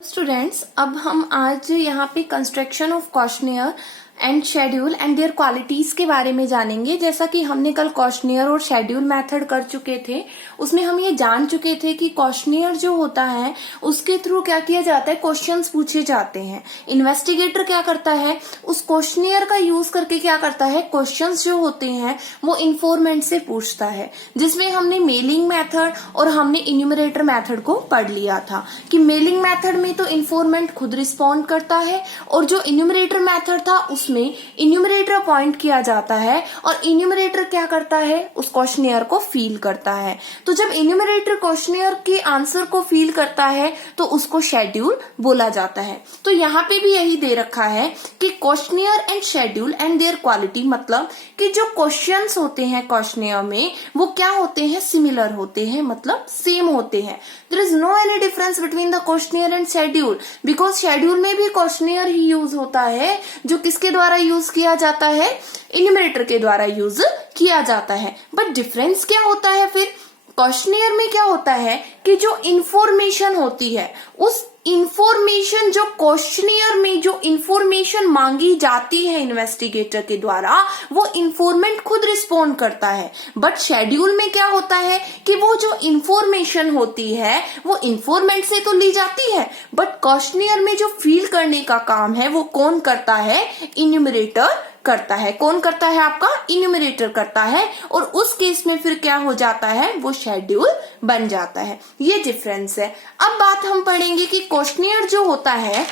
Students, अब हम आज यहाँ पे construction of questionnaire and schedule and there qualities के बारे में जानेंगे। जैसा कि हमने कल क्वेश्चनियर और शेड्यूल मेथड कर चुके थे, उसमें हम ये जान चुके थे कि क्वेश्चनियर जो होता है उसके थ्रू क्या किया जाता है, क्वेश्चंस पूछे जाते हैं। इन्वेस्टिगेटर क्या करता है, उस क्वेश्चनियर का यूज करके क्या करता है, क्वेश्चंस जो होते हैं वो इन्फॉर्मेंट से पूछता है। जिसमें हमने मेलिंग मेथड और हमने इन्यूमरेटर मेथड को पढ़ लिया था कि मेलिंग मेथड में तो इन्फॉर्मेंट खुद रिस्पॉन्ड करता है और जो इन्यूमरेटर मेथड था उसमें इन्यूमरेटर अपॉइंट किया जाता है और इन्यूमरेटर क्या करता है, उस क्वेश्चनियर को फील करता है। तो जब इन्यूमरेटर क्वेश्चनियर के आंसर को फील करता है तो उसको शेड्यूल बोला जाता है। तो यहाँ पे भी यही दे रखा है कि questionnaire and schedule and there quality, मतलब कि जो क्वेश्चंस होते हैं क्वेश्चनियर में वो क्या होते हैं, सिमिलर होते हैं, मतलब सेम होते हैं। There is no any difference between the questionnaire and schedule, because schedule में भी क्वेश्चनियर ही यूज होता है जो किसके द्वारा यूज किया जाता है, इन्यूमरेटर के द्वारा यूज किया जाता है। बट डिफरेंस क्या होता है, फिर क्वेश्चनियर में क्या होता है कि जो इंफॉर्मेशन होती है, उस इंफॉर्मेशन जो क्वेश्चनियर में जो इंफॉर्मेशन मांगी जाती है इन्वेस्टिगेटर के द्वारा, वो इंफॉर्मेंट खुद रिस्पॉन्ड करता है। बट शेड्यूल में क्या होता है कि वो जो इंफॉर्मेशन होती है वो इंफॉर्मेंट से तो ली जाती है, बट क्वेश्चनियर में जो फील करने का काम है वो कौन करता है, इन्यूमरेटर करता है। कौन करता है, आपका इन्यूमरेटर करता है। और उस केस में फिर क्या हो जाता है, वो शेड्यूल बन जाता है। ये डिफरेंस है। अब बात हम पढ़ेंगे कि क्वेश्चनियर जो होता है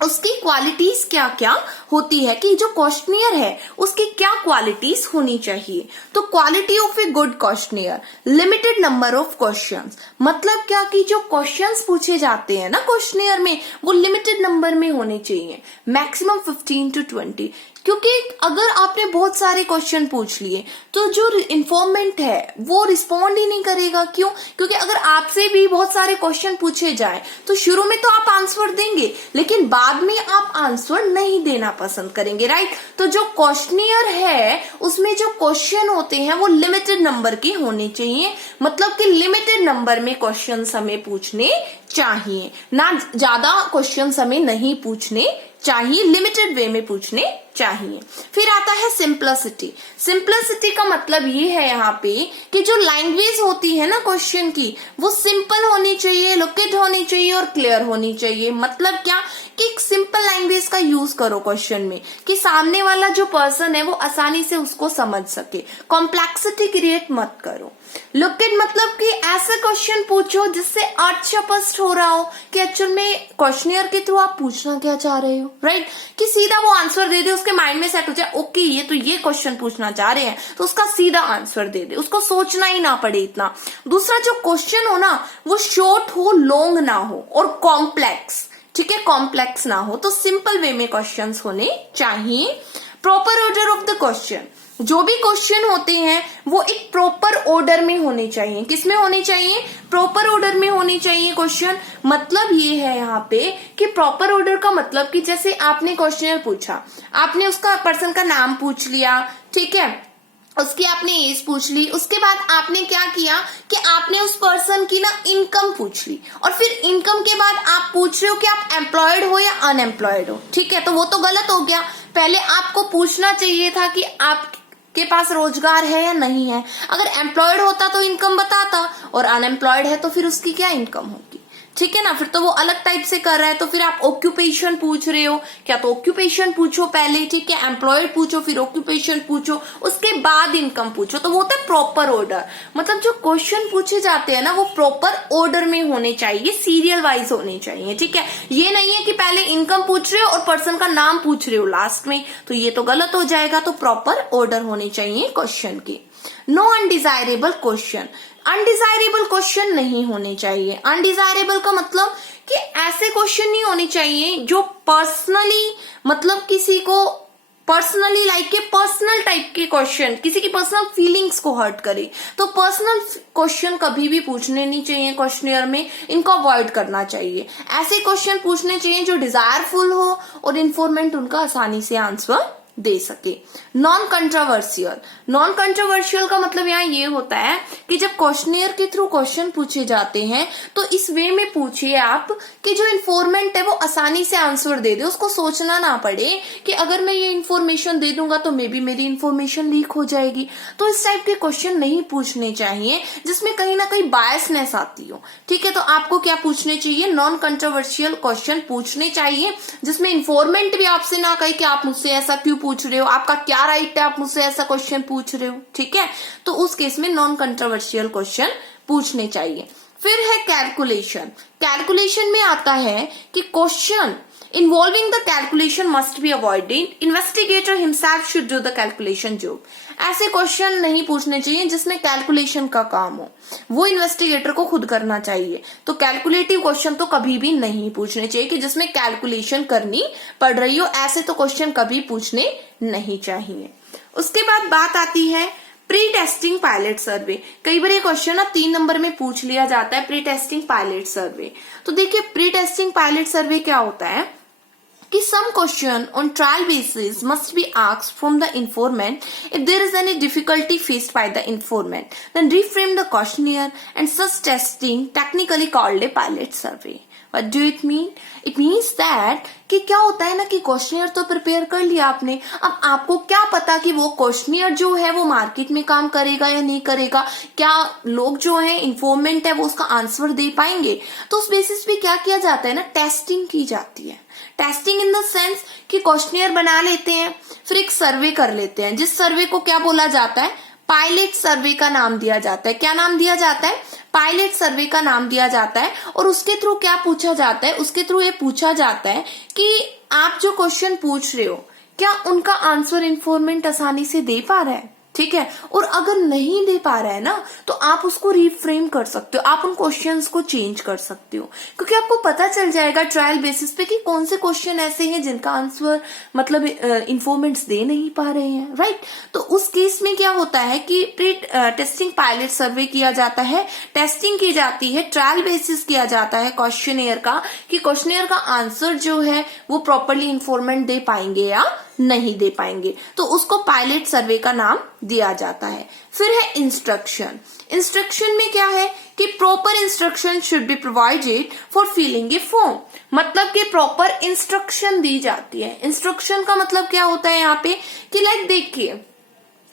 उसकी क्वालिटीज क्या क्या होती है, कि जो क्वेश्चनियर है उसकी क्या क्वालिटीज होनी चाहिए। तो quality of a good questionnaire, limited number of questions, मतलब क्या कि जो क्वेश्चंस पूछे जाते हैं ना क्वेश्चनियर में वो लिमिटेड नंबर में होने चाहिए, मैक्सिमम 15 to 20। क्योंकि अगर आपने बहुत सारे क्वेश्चन पूछ लिए तो जो इन्फॉर्मेंट है वो रिस्पॉन्ड ही नहीं करेगा। क्यों? क्योंकि अगर आपसे भी बहुत सारे क्वेश्चन पूछे जाए तो शुरू में तो आप आंसर देंगे, लेकिन बाद में आप आंसर नहीं देना पसंद करेंगे, राइट। तो जो क्वेश्चनियर है उसमें जो क्वेश्चन होते हैं वो लिमिटेड नंबर के होने चाहिए, मतलब कि लिमिटेड नंबर में क्वेश्चन हमें पूछने चाहिए, ना ज्यादा क्वेश्चन हमें नहीं पूछने चाहिए, लिमिटेड वे में पूछने चाहिए। फिर आता है सिंप्लिसिटी। सिंप्लिसिटी का मतलब ये है यहाँ पे कि जो लैंग्वेज होती है ना क्वेश्चन की वो सिंपल होनी चाहिए, लोकेट होनी चाहिए और क्लियर होनी चाहिए। मतलब क्या कि सिंपल लैंग्वेज का यूज करो क्वेश्चन में, कि सामने वाला जो पर्सन है वो आसानी से उसको समझ सके। कॉम्प्लेक्सिटी क्रिएट मत करो। लोकेट मतलब कि ऐसा क्वेश्चन पूछो जिससे अर्थ स्पष्ट हो रहा हो कि एक्चुअल में क्वेश्चनियर के थ्रू आप पूछना क्या चाह रहे हो, राइट। कि सीधा वो आंसर दे दे, उसके माइंड में सेट हो जाए, ओके ये तो ये क्वेश्चन पूछना चाह रहे हैं, तो उसका सीधा आंसर दे दे, उसको सोचना ही ना पड़े इतना। दूसरा, जो क्वेश्चन हो ना वो शॉर्ट हो, लॉन्ग ना हो और कॉम्प्लेक्स, ठीक है, कॉम्प्लेक्स ना हो। तो सिंपल वे में क्वेश्चंस होने चाहिए। Proper order of the question, जो भी क्वेश्चन होते हैं वो एक प्रॉपर ऑर्डर में होने चाहिए। किसमें होने चाहिए, प्रॉपर ऑर्डर में होने चाहिए क्वेश्चन। मतलब ये है यहाँ पे कि प्रॉपर ऑर्डर का मतलब कि जैसे आपने क्वेश्चन पूछा, आपने उसका पर्सन का नाम पूछ लिया, ठीक है, उसकी आपने एज पूछ ली, उसके बाद आपने क्या किया कि आपने उस पर्सन की ना इनकम पूछ ली, और फिर इनकम के बाद आप पूछ रहे हो कि आप एम्प्लॉयड हो या अनएम्प्लॉयड हो, ठीक है। तो वो तो गलत हो गया। पहले आपको पूछना चाहिए था कि आपके पास रोजगार है या नहीं है। अगर एम्प्लॉयड होता तो इनकम बताता, और अनएम्प्लॉयड है तो फिर उसकी क्या इनकम होगी, ठीक है ना। फिर तो वो अलग टाइप से कर रहा है। तो फिर आप ऑक्यूपेशन पूछ रहे हो क्या, तो ऑक्यूपेशन पूछो पहले, ठीक है, एम्प्लॉयड पूछो, फिर ऑक्यूपेशन पूछो, उसके बाद इनकम पूछो। तो वो होता है प्रॉपर ऑर्डर। मतलब जो क्वेश्चन पूछे जाते हैं ना वो प्रॉपर ऑर्डर में होने चाहिए, सीरियल वाइज होने चाहिए, ठीक है। ये नहीं है कि पहले इनकम पूछ रहे हो और पर्सन का नाम पूछ रहे हो लास्ट में, तो ये तो गलत हो जाएगा। तो प्रॉपर ऑर्डर होने चाहिए क्वेश्चन के। No undesirable question, undesirable question नहीं होने चाहिए। अनडिजायरेबल का मतलब कि ऐसे क्वेश्चन नहीं होने चाहिए जो पर्सनली, मतलब किसी को पर्सनली लाइक के पर्सनल टाइप के क्वेश्चन, किसी की पर्सनल फीलिंग्स को हर्ट करे। तो पर्सनल क्वेश्चन कभी भी पूछने नहीं चाहिए क्वेश्चनियर में, इनको अवॉइड करना चाहिए। ऐसे क्वेश्चन पूछने चाहिए जो डिजायरफुल हो और इन्फॉर्मेंट उनका आसानी से आंसर दे सके। नॉन कंट्रोवर्शियल का मतलब यहाँ ये होता है कि जब क्वेश्चनियर के थ्रू क्वेश्चन पूछे जाते हैं तो इस वे में पूछिए आप कि जो इन्फॉर्मेंट है वो आसानी से आंसर दे दे, उसको सोचना ना पड़े कि अगर मैं ये इन्फॉर्मेशन दे दूंगा तो मे बी मेरी इन्फॉर्मेशन लीक हो जाएगी। तो इस टाइप के क्वेश्चन नहीं पूछने चाहिए जिसमें कहीं ना कहीं बायसनेस आती हो। ठीक है, तो आपको क्या पूछने चाहिए, नॉन कंट्रोवर्शियल क्वेश्चन पूछने चाहिए जिसमें इन्फॉर्मेंट भी आपसे ना कहे कि आप मुझसे ऐसा क्यों पूछ रहे हो, आपका क्या राइट है आप मुझसे ऐसा क्वेश्चन पूछ रहे हो। ठीक है, तो उस केस में नॉन कंट्रोवर्शियल क्वेश्चन पूछने चाहिए। फिर है कैलकुलेशन में आता है कि question involving the calculation must be avoided. Investigator himself should do the calculation job. ऐसे क्वेश्चन नहीं पूछने चाहिए जिसमें कैलकुलेशन का काम हो, वो इन्वेस्टिगेटर को खुद करना चाहिए। तो कैलकुलेटिव क्वेश्चन तो कभी भी नहीं पूछने चाहिए कि जिसमें कैलकुलेशन करनी पड़ रही हो, ऐसे तो क्वेश्चन कभी पूछने नहीं चाहिए। उसके बाद बात आती है प्री टेस्टिंग पायलट सर्वे। कई बार ये क्वेश्चन ना 3 नंबर में पूछ लिया जाता है, प्री टेस्टिंग पायलट सर्वे। तो देखिए प्री टेस्टिंग पायलट सर्वे क्या होता है कि some question on trial basis must be asked from the informant. If there is any difficulty faced by the informant, then reframe the questionnaire, and such testing technically called a pilot survey. What do it mean? It means that कि क्या होता है ना कि questionnaire तो prepare कर लिया आपने, अब आपको क्या पता कि वो क्वेश्चनियर जो है वो मार्केट में काम करेगा या नहीं करेगा, क्या लोग जो है इन्फॉर्मेंट है वो उसका आंसर दे पाएंगे। तो उस बेसिस पे क्या किया जाता है ना, टेस्टिंग की जाती है। टेस्टिंग इन द सेंस कि क्वेश्चनियर बना लेते हैं, फिर एक सर्वे कर लेते हैं, जिस सर्वे को क्या बोला जाता है, पायलट सर्वे का नाम दिया जाता है। क्या नाम दिया जाता है, पायलट सर्वे का नाम दिया जाता है। और उसके थ्रू क्या पूछा जाता है, उसके थ्रू ये पूछा जाता है कि आप जो क्वेश्चन पूछ रहे हो क्या उनका आंसर इन्फॉर्मेंट आसानी से दे पा रहा है। ठीक है, और अगर नहीं दे पा रहा है ना तो आप उसको रिफ्रेम कर सकते हो, आप उन क्वेश्चंस को चेंज कर सकते हो, क्योंकि आपको पता चल जाएगा ट्रायल बेसिस पे कि कौन से क्वेश्चन ऐसे हैं जिनका आंसर मतलब इन्फॉर्मेंट्स दे नहीं पा रहे हैं। राइट, तो उस केस में क्या होता है कि प्री टेस्टिंग पायलट सर्वे किया जाता है, टेस्टिंग की जाती है, ट्रायल बेसिस किया जाता है क्वेश्चनियर का कि क्वेश्चनियर का आंसर जो है वो प्रॉपरली इन्फॉर्मेंट दे पाएंगे या नहीं दे पाएंगे, तो उसको पायलट सर्वे का नाम दिया जाता है। फिर है इंस्ट्रक्शन में क्या है कि proper instruction should be provided for filling a form, मतलब कि प्रॉपर इंस्ट्रक्शन दी जाती है। इंस्ट्रक्शन का मतलब क्या होता है यहाँ पे कि लाइक देखिए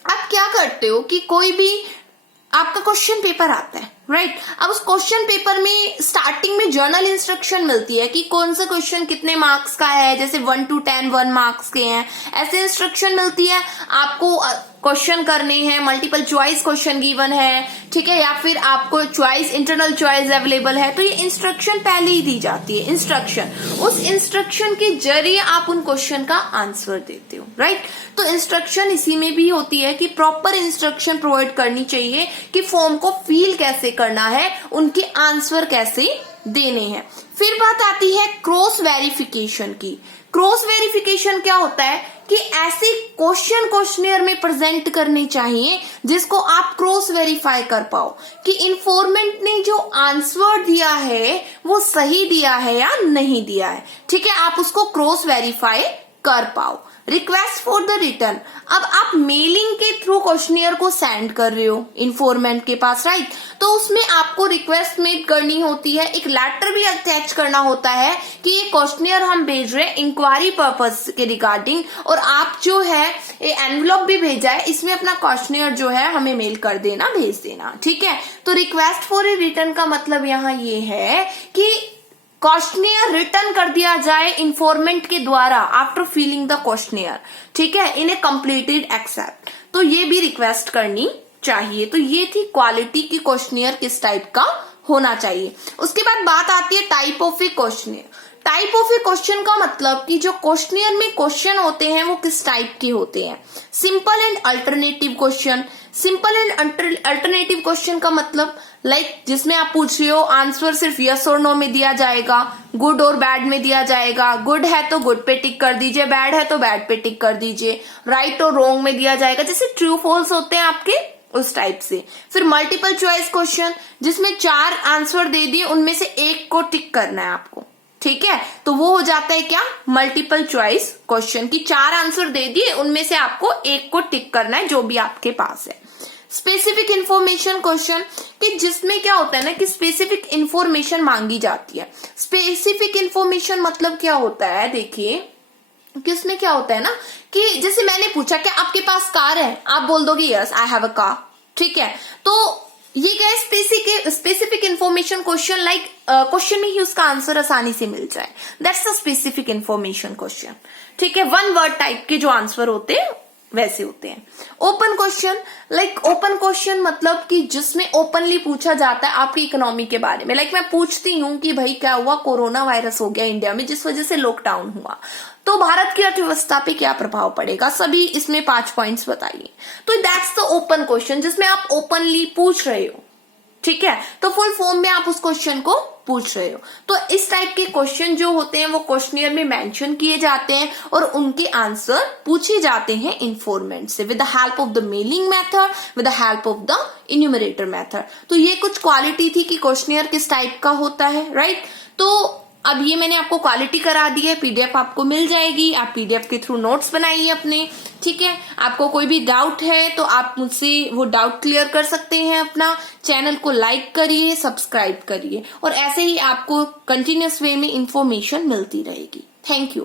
आप क्या करते हो कि कोई भी आपका क्वेश्चन पेपर आता है, राइट, अब उस क्वेश्चन पेपर में स्टार्टिंग में जर्नल इंस्ट्रक्शन मिलती है कि कौन सा क्वेश्चन कितने मार्क्स का है, जैसे 1 to 10 1 मार्क्स के हैं, ऐसे इंस्ट्रक्शन मिलती है। आपको क्वेश्चन करने हैं, मल्टीपल चॉइस क्वेश्चन गिवन है, ठीक है, या फिर आपको चॉइस इंटरनल चॉइस अवेलेबल है, तो ये इंस्ट्रक्शन पहले ही दी जाती है। इंस्ट्रक्शन, उस इंस्ट्रक्शन के जरिए आप उन क्वेश्चन का आंसर देते हो। राइट, तो इंस्ट्रक्शन इसी में भी होती है कि प्रॉपर इंस्ट्रक्शन प्रोवाइड करनी चाहिए कि फॉर्म को फिल कैसे करना है, उनके आंसर कैसे देने हैं। फिर बात आती है क्रॉस वेरिफिकेशन की। क्रॉस वेरिफिकेशन क्या होता है कि ऐसे क्वेश्चन क्वेश्चनियर में प्रेजेंट करने चाहिए जिसको आप क्रॉस वेरीफाई कर पाओ कि इन्फॉर्मेंट ने जो आंसर दिया है वो सही दिया है या नहीं दिया है। ठीक है, आप उसको क्रॉस वेरीफाई कर पाओ। रिक्वेस्ट फॉर द रिटर्न, अब आप मेलिंग के थ्रू क्वेश्चनियर को सेंड कर रहे हो इन्फॉर्मेंट के पास, राइट, तो उसमें आपको रिक्वेस्ट मेक करनी होती है, एक लेटर भी अटैच करना होता है कि ये क्वेश्चनियर हम भेज रहे हैं इंक्वायरी पर्पस के रिगार्डिंग, और आप जो है ये एनवलप भी भेजा है, इसमें अपना क्वेश्चनियर जो है हमें मेल कर देना, भेज देना। ठीक है, तो रिक्वेस्ट फॉर ए रिटर्न का मतलब यहाँ ये है कि क्वेश्चनियर रिटर्न कर दिया जाए इन्फॉर्मेंट के द्वारा आफ्टर फिलिंग द क्वेश्चनियर। ठीक है, इन ए कंप्लीटेड एक्सेप्ट, तो ये भी रिक्वेस्ट करनी चाहिए। तो ये थी क्वालिटी की क्वेश्चनियर किस टाइप का होना चाहिए। उसके बाद बात आती है type of A questionnaire. Type of A question का मतलब कि जो क्वेश्चनियर में क्वेश्चन होते हैं वो किस टाइप के होते हैं। Simple and alternative question. Simple and alternative question का मतलब लाइक जिसमें आप पूछ रहे हो आंसर सिर्फ यस और नो में दिया जाएगा, गुड और बैड में दिया जाएगा, गुड है तो गुड पे टिक कर दीजिए, बैड है तो बैड पे टिक कर दीजिए, राइट और रॉन्ग में दिया जाएगा, जैसे ट्रू फॉल्स होते हैं आपके उस टाइप से। फिर मल्टीपल चॉइस क्वेश्चन जिसमें 4 आंसर दे दिए, उनमें से एक को टिक करना है आपको। ठीक है, तो वो हो जाता है क्या, मल्टीपल चॉइस क्वेश्चन की 4 आंसर दे दिए, उनमें से आपको एक को टिक करना है जो भी आपके पास है। स्पेसिफिक इंफॉर्मेशन क्वेश्चन कि जिसमें क्या होता है ना कि स्पेसिफिक इंफॉर्मेशन मांगी जाती है। स्पेसिफिक इंफॉर्मेशन मतलब क्या होता है, देखिए कि उसमें क्या होता है ना कि जैसे मैंने पूछा क्या आपके पास कार है, आप बोल दोगे yes I have a car, ठीक है, तो ये क्या है, specific information question, like question में ही उसका आंसर आसानी से मिल जाए, that's a specific information question, ठीक है। 1 वर्ड टाइप के जो आंसर होते हैं वैसे होते हैं। Open question, like open question मतलब कि जिसमें ओपनली पूछा जाता है आपकी इकोनॉमी के बारे में, लाइक मैं पूछती हूँ कि भाई क्या हुआ, कोरोना वायरस हो गया इंडिया में जिस वजह से लॉकडाउन हुआ, तो भारत की अर्थव्यवस्था पे क्या प्रभाव पड़ेगा, सभी इसमें 5 पॉइंट्स बताइए। तो दैट्स द ओपन क्वेश्चन जिसमें आप ओपनली पूछ रहे हो, ठीक है, तो फुल फॉर्म में आप उस क्वेश्चन को पूछ रहे हो। तो इस टाइप के क्वेश्चन जो होते हैं वो क्वेश्चनियर में मेंशन किए जाते हैं और उनके आंसर पूछे जाते हैं इन्फॉर्मेंट से with the help of the mailing method, with the help of the enumerator method. तो ये कुछ क्वालिटी थी कि क्वेश्चनियर किस टाइप का होता है, राइट। तो अब ये मैंने आपको क्वालिटी करा दी है, पीडीएफ आपको मिल जाएगी, आप पीडीएफ के थ्रू नोट्स बनाइए अपने, ठीक है। आपको कोई भी डाउट है तो आप मुझसे वो डाउट क्लियर कर सकते हैं अपना। चैनल को लाइक करिए, सब्सक्राइब करिए और ऐसे ही आपको कंटिन्यूअस वे में इंफॉर्मेशन मिलती रहेगी। Thank you.